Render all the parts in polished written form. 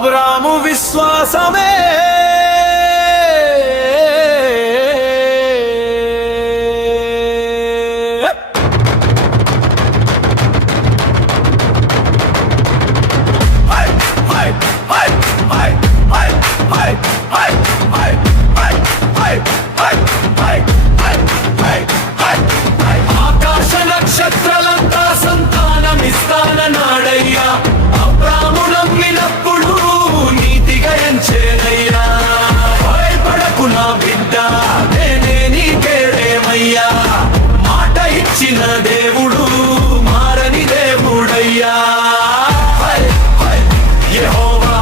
అబ్రాము విశ్వాసమే ఆకాశ నక్షత్రాలంతా సంతానమిస్తానన్నాడయ్యా. అబ్రాము నమ్మినప్పుడు నీతిగా ఎంచేనయ్యా. భయపడకు నా బిడ్డ, నేనే నీకేడేమయ్యా. మాట ఇచ్చిన దేవుడు మారని దేవుడయ్యా. యెహోవా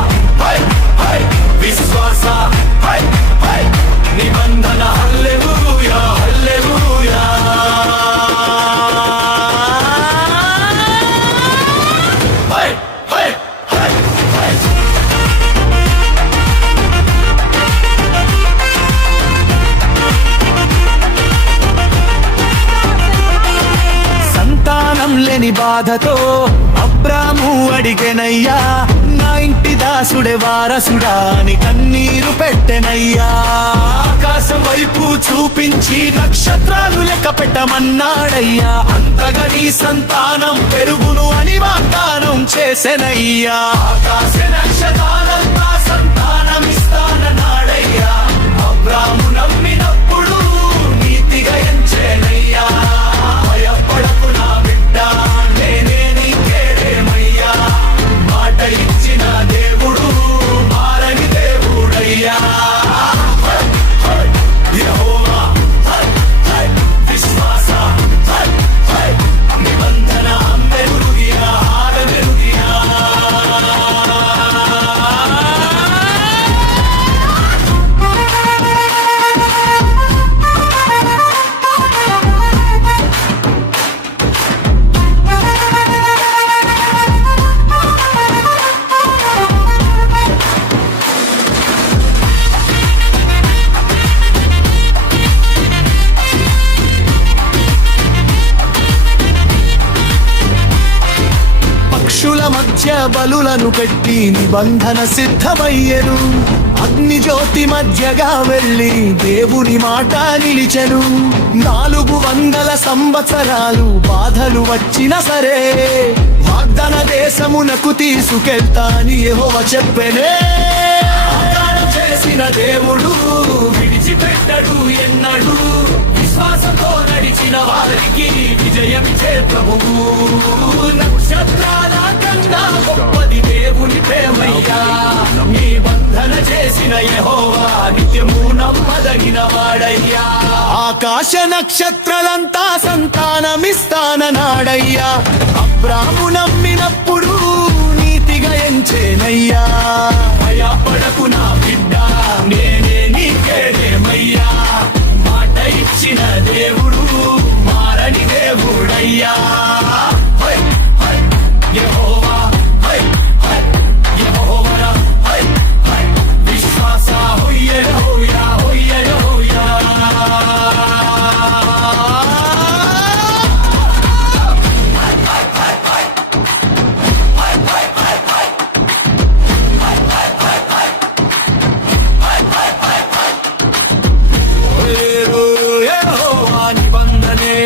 విశ్వాస నిబంధన హల్లెలూయా హల్లెలూయా. సంతానం లేని బాధతో అబ్రాము అడిగెనయ్యా. నా ఇంటి దాసుడే వారసుడా అని కన్నీరు పెట్టెనయ్యా. ఆకాశం వైపు చూపించి నక్షత్రాలు లెక్క పెట్టమన్నాడయ్యా. అంతగా నీ సంతానం పెరుగును అని వాగ్దానం చేసెనయ్యా. ఆకాశ నక్షత్రాలంతా సంతానమిస్తానన్నాడయ్యా. అబ్రాము నమ్మినప్పుడు నీతిగా ఎంచేనయ్యా. భయపడకు నా బిడ్డ, నేనే నీకేడేమయ్యా. మాట ఇచ్చిన దేవుడు మారని దేవుడయ్యా. యెహోవా విశ్వాస నిబంధన మెరుగియా మెరుగియా. పక్షుల మధ్య బలులను పెట్టి నిబంధన సిద్ధమయ్యెను. అగ్నిజ్యోతి మధ్యగా వెళ్ళి దేవుని మాట నిలిచెను. 400 సంవత్సరాలు బాధలు వచ్చిన సరే వాగ్దాన దేశమునకు తీసుకెళ్తా అని యెహోవా చెప్పెనే. వాగ్దానం చేసిన దేవుడు విడిచిపెట్టడు ఎన్నడు. విశ్వాసంతో నడిచిన వారికి విజయమిచ్చే ప్రభువు. నక్షత్రాల కన్నా గొప్పది దేవుని ప్రేమయ్యా. నిబంధన చేసిన యెహోవా నిత్యము నమ్మదగిన వాడయ్యా. ఆకాశ నక్షత్రాలంతా సంతానమిస్తానన్నాడయ్యా. అబ్రాము నమ్మినప్పుడు నీతిగా ఎంచేనయ్యా. భయపడకు నా బిడ్డ, నేనే నీకేడేమయ్యా. మాట ఇచ్చిన దేవుడు మారని దేవుడయ్యా. యెహోవా యెహోవా విశ్వాస హోయెహోయా హోయెహోయా. నిబంధనే